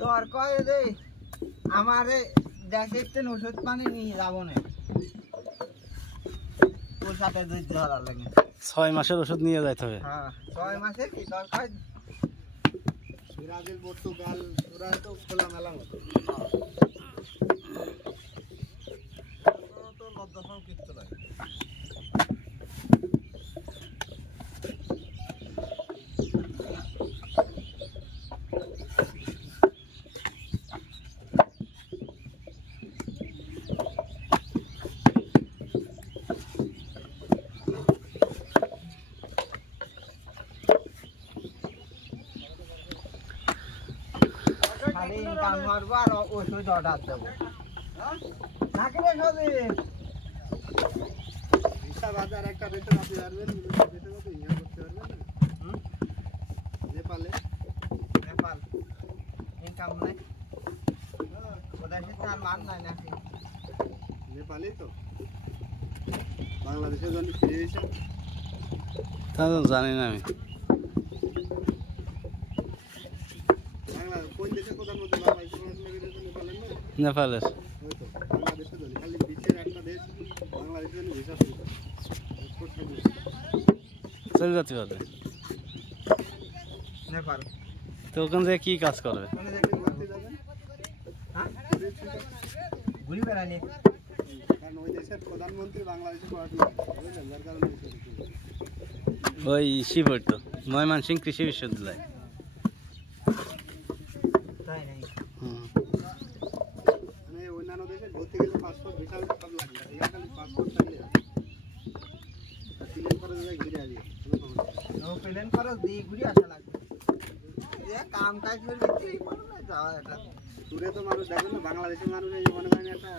তোর কয় রে আমারে দেশের ওষুধ পানি নিয়ে যাবো না ওর সাথে দুধ ধরা লাগে 6 মাসের ওষুধ নিয়ে যাইতে হবে হ্যাঁ 6 মাসে কি তোর কয় ব্রাজিল পর্তুগাল ওরা তো খোলা মেলা মতো তো লজ্জাসন কিচ্ছু নাই খালি ইনকাম করবো আর ওষুধ অর্ডার দেবো নাকি রে সজীব হিসাব হাজার একটা বেতন আপনি পারবেন বেতন তো ইয়া করতে পারবেন না নেপালে নেপাল ইনকাম নাই ওদের সাথে আর মান নাই নাকি নেপালে তো বাংলাদেশের জন্য ফিরে এসে তা তো জানি না আমি বাংলা কোন দেশের প্রধানমন্ত্রী বাংলাদেশের নেপালের না নেপালের ওই তো বাংলাদেশের জন্য খালি বিশ্বের একটা দেশ বাংলাদেশের জন্য ভিসা ফ্রি চলে যেতে পারবে নেপাল তো ওখান থেকে কি কাজ করবে কোনে দেখতে করতে যাবেন হ্যাঁ ঘুরি বেড়ালি কারণ ওই দেশের প্রধানমন্ত্রী বাংলাদেশে পড়াশোনা বুঝলেন যার কারণে ওই শিবর তো ময়মনসিংহ কৃষি বিশ্ববিদ্যালয় তাই নাই মানে অন্যান্য দেশে ঘুরতে গেলে পাসপোর্ট ভিসা সব লাগে এখানে খালি পাসপোর্ট থাকলে প্লেন করে যায় ঘুরে আসি ও প্লেন খরচ দিয়ে ঘুরে আসা লাগবে যে কাম কাজ করবে কি যাওয়া এটা দূরে তো মানুষ দেখেন না বাংলাদেশের মানুষ এই যে মনে করেন একটা